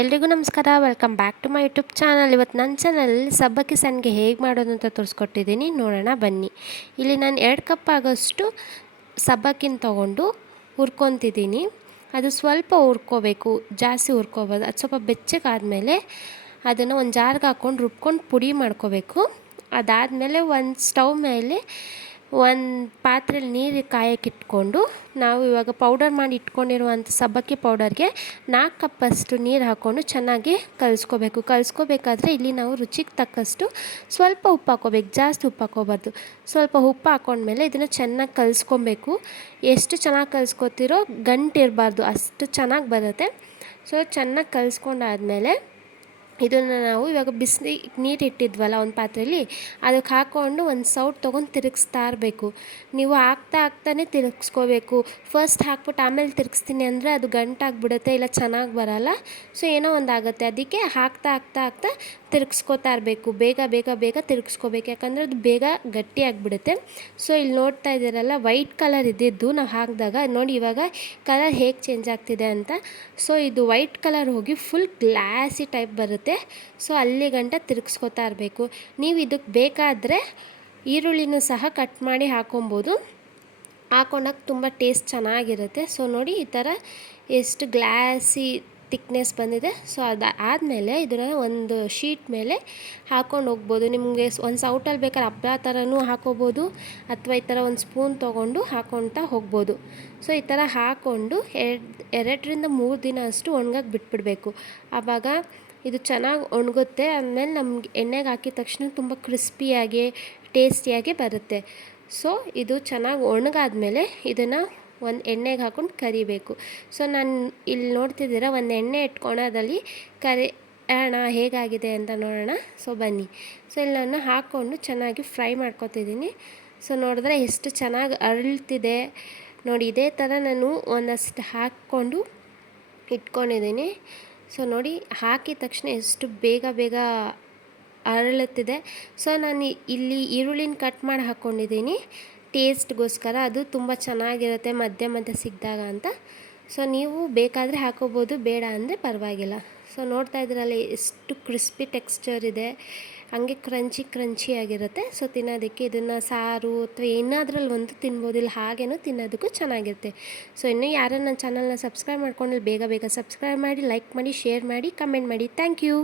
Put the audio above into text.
ಎಲ್ರಿಗೂ ನಮಸ್ಕಾರ. Welcome back to my YouTube channel. ಇವತ್ತು ನನ್ನ ಚಾನಲಲ್ಲಿ ಸಬ್ಬಕ್ಕಿ ಸಂಡಿಗೆ ಹೇಗೆ ಮಾಡೋದು ಅಂತ ತೋರಿಸ್ಕೊಟ್ಟಿದ್ದೀನಿ, ನೋಡೋಣ ಬನ್ನಿ. ಇಲ್ಲಿ ನಾನು 2 ಕಪ್ ಆಗೋಷ್ಟು ಸಬ್ಬಕ್ಕಿನ ತೊಗೊಂಡು ಹುರ್ಕೊತಿದ್ದೀನಿ. ಅದು ಸ್ವಲ್ಪ ಹುರ್ಕೋಬೇಕು, ಜಾಸ್ತಿ ಹುರ್ಕೋಬಾರ್ದು. ಅದು ಸ್ವಲ್ಪ ಬೆಚ್ಚಗಾದಮೇಲೆ ಅದನ್ನು ಒಂದು ಜಾರ್ಗೆ ಹಾಕ್ಕೊಂಡು ರುಬ್ಕೊಂಡು ಪುಡಿ ಮಾಡ್ಕೋಬೇಕು. ಅದಾದಮೇಲೆ ಒಂದು ಸ್ಟವ್ ಮೇಲೆ ಒಂದು ಪಾತ್ರೆಯಲ್ಲಿ ನೀರು ಕಾಯಕ್ಕೆ ಇಟ್ಕೊಂಡು ನಾವು ಇವಾಗ ಪೌಡರ್ ಮಾಡಿ ಇಟ್ಕೊಂಡಿರುವಂಥ ಸಬ್ಬಕ್ಕಿ ಪೌಡರ್ಗೆ 4 ಕಪ್ಪಷ್ಟು ನೀರು ಹಾಕ್ಕೊಂಡು ಚೆನ್ನಾಗಿ ಕಲಿಸ್ಕೋಬೇಕಾದ್ರೆ ಇಲ್ಲಿ ನಾವು ರುಚಿಗೆ ತಕ್ಕಷ್ಟು ಸ್ವಲ್ಪ ಉಪ್ಪು ಹಾಕ್ಕೋಬೇಕು, ಜಾಸ್ತಿ ಉಪ್ಪು ಹಾಕ್ಕೋಬಾರ್ದು. ಸ್ವಲ್ಪ ಉಪ್ಪು ಹಾಕ್ಕೊಂಡ್ಮೇಲೆ ಇದನ್ನು ಚೆನ್ನಾಗಿ ಕಲಿಸ್ಕೊಬೇಕು. ಎಷ್ಟು ಚೆನ್ನಾಗಿ ಕಲಿಸ್ಕೊತಿರೋ ಗಂಟು ಇರಬಾರ್ದು, ಅಷ್ಟು ಚೆನ್ನಾಗಿ ಬರುತ್ತೆ. ಸೊ ಚೆನ್ನಾಗಿ ಕಲಿಸ್ಕೊಂಡಾದ್ಮೇಲೆ ಇದನ್ನು ನಾವು ಇವಾಗ ಬಿಸಿ ನೀರು ಇಟ್ಟಿದ್ವಲ್ಲ ಒಂದು ಪಾತ್ರೆಯಲ್ಲಿ, ಅದಕ್ಕೆ ಹಾಕ್ಕೊಂಡು ಒಂದು ಸೌಟ್ ತೊಗೊಂಡು ತಿರುಗಿಸ್ತಾ ಇರಬೇಕು. ನೀವು ಹಾಕ್ತಾನೆ ತಿರುಗಿಸ್ಕೋಬೇಕು. ಫಸ್ಟ್ ಹಾಕ್ಬಿಟ್ಟು ಆಮೇಲೆ ತಿರುಗಿಸ್ತೀನಿ ಅಂದರೆ ಅದು ಗಂಟಾಗಿಬಿಡುತ್ತೆ, ಇಲ್ಲ ಚೆನ್ನಾಗಿ ಬರೋಲ್ಲ. ಸೊ ಏನೋ ಒಂದು ಆಗುತ್ತೆ. ಅದಕ್ಕೆ ಹಾಕ್ತಾ ತಿರುಗಿಸ್ಕೋತಾ ಇರಬೇಕು. ಬೇಗ ತಿರುಗಿಸ್ಕೋಬೇಕು, ಯಾಕಂದರೆ ಅದು ಬೇಗ ಗಟ್ಟಿಯಾಗಿಬಿಡುತ್ತೆ. ಸೊ ಇಲ್ಲಿ ನೋಡ್ತಾ ಇದ್ದೀರಲ್ಲ, ವೈಟ್ ಕಲರ್ ಇದ್ದಿದ್ದು ನಾವು ಹಾಕಿದಾಗ ನೋಡಿ ಇವಾಗ ಕಲರ್ ಹೇಗೆ ಚೇಂಜ್ ಆಗ್ತಿದೆ ಅಂತ. ಸೊ ಇದು ವೈಟ್ ಕಲರ್ ಹೋಗಿ ಫುಲ್ ಗ್ಲಾಸಿ ಟೈಪ್ ಬರುತ್ತೆ. ಸೊ ಅಲ್ಲಿ ಗಂಟ ತಿರುಗಿಸ್ಕೋತಾ ಇರಬೇಕು. ನೀವು ಇದಕ್ಕೆ ಬೇಕಾದರೆ ಈರುಳ್ಳಿನೂ ಸಹ ಕಟ್ ಮಾಡಿ ಹಾಕೊಬೋದು, ಹಾಕೊಂಡಾಗ ತುಂಬ ಟೇಸ್ಟ್ ಚೆನ್ನಾಗಿರುತ್ತೆ. ಸೊ ನೋಡಿ ಈ ಥರ ಎಷ್ಟು ಗ್ಲಾಸಿ ತಿಕ್ನೆಸ್ ಬಂದಿದೆ. ಸೊ ಅದಾದಮೇಲೆ ಇದನ್ನು ಒಂದು ಶೀಟ್ ಮೇಲೆ ಹಾಕ್ಕೊಂಡು ಹೋಗ್ಬೋದು. ನಿಮಗೆ ಒಂದು ಸೌಟಲ್ಲಿ ಬೇಕಾದ್ರೆ ಹಪ್ಪಳ ಥರನೂ ಹಾಕೋಬೋದು, ಅಥವಾ ಈ ಥರ ಒಂದು ಸ್ಪೂನ್ ತೊಗೊಂಡು ಹಾಕ್ಕೊಳ್ತಾ ಹೋಗ್ಬೋದು. ಸೊ ಈ ಥರ ಹಾಕ್ಕೊಂಡು 2-3 ದಿನ ಅಷ್ಟು ಒಣಗಕ್ಕೆ ಬಿಟ್ಬಿಡಬೇಕು. ಆವಾಗ ಇದು ಚೆನ್ನಾಗಿ ಒಣಗುತ್ತೆ. ಆಮೇಲೆ ನಮ್ಗೆ ಎಣ್ಣೆಗೆ ಹಾಕಿದ ತಕ್ಷಣ ತುಂಬ ಕ್ರಿಸ್ಪಿಯಾಗಿ ಟೇಸ್ಟಿಯಾಗಿ ಬರುತ್ತೆ. ಸೊ ಇದು ಚೆನ್ನಾಗಿ ಒಣಗಾದ್ಮೇಲೆ ಇದನ್ನು ಒಂದು ಎಣ್ಣೆಗೆ ಹಾಕ್ಕೊಂಡು ಕರಿಬೇಕು. ಸೊ ನಾನು ಇಲ್ಲಿ ನೋಡ್ತಿದ್ದೀರ ಒಂದು ಎಣ್ಣೆ ಇಟ್ಕೊಳೋದಲ್ಲಿ ಕರಿಯೋಣ ಹೇಗಾಗಿದೆ ಅಂತ ನೋಡೋಣ. ಸೊ ಬನ್ನಿ. ಸೊ ಇಲ್ಲಿ ನಾನು ಹಾಕ್ಕೊಂಡು ಚೆನ್ನಾಗಿ ಫ್ರೈ ಮಾಡ್ಕೊತಿದ್ದೀನಿ. ಸೊ ನೋಡಿದ್ರೆ ಎಷ್ಟು ಚೆನ್ನಾಗಿ ಅರಳ್ತಿದೆ ನೋಡಿ. ಇದೇ ಥರ ನಾನು ಒಂದಷ್ಟು ಹಾಕ್ಕೊಂಡು ಇಟ್ಕೊಂಡಿದ್ದೀನಿ. ಸೊ ನೋಡಿ ಹಾಕಿದ ತಕ್ಷಣ ಎಷ್ಟು ಬೇಗ ಅರಳುತ್ತಿದೆ. ಸೊ ನಾನು ಇಲ್ಲಿ ಈರುಳ್ಳಿನ ಕಟ್ ಮಾಡಿ ಹಾಕ್ಕೊಂಡಿದ್ದೀನಿ ಟೇಸ್ಟ್ಗೋಸ್ಕರ. ಅದು ತುಂಬ ಚೆನ್ನಾಗಿರುತ್ತೆ ಮಧ್ಯೆ ಸಿಕ್ಕಿದಾಗ ಅಂತ. ಸೊ ನೀವು ಬೇಕಾದರೆ ಹಾಕೋಬೋದು, ಬೇಡ ಅಂದರೆ ಪರವಾಗಿಲ್ಲ. ಸೊ ನೋಡ್ತಾ ಇದ್ರಲ್ಲಿ ಎಷ್ಟು ಕ್ರಿಸ್ಪಿ ಟೆಕ್ಸ್ಚರ್ ಇದೆ, ಹಂಗೆ ಕ್ರಂಚಿ ಆಗಿರುತ್ತೆ. ಸೊ ತಿನ್ನೋದಕ್ಕೆ ಇದನ್ನು ಸಾರು ಅಥವಾ ಏನಾದ್ರಲ್ಲಿ ಒಂದು ತಿನ್ಬೋದು, ಇಲ್ಲ ಹಾಗೇನೂ ತಿನ್ನೋದಕ್ಕೂ ಚೆನ್ನಾಗಿರುತ್ತೆ. ಸೊ ಇನ್ನೂ ಯಾರು ನನ್ನ ಚಾನಲ್ನ ಸಬ್ಸ್ಕ್ರೈಬ್ ಮಾಡ್ಕೊಂಡು ಬೇಗ ಸಬ್ಸ್ಕ್ರೈಬ್ ಮಾಡಿ, ಲೈಕ್ ಮಾಡಿ, ಶೇರ್ ಮಾಡಿ, ಕಮೆಂಟ್ ಮಾಡಿ. Thank you.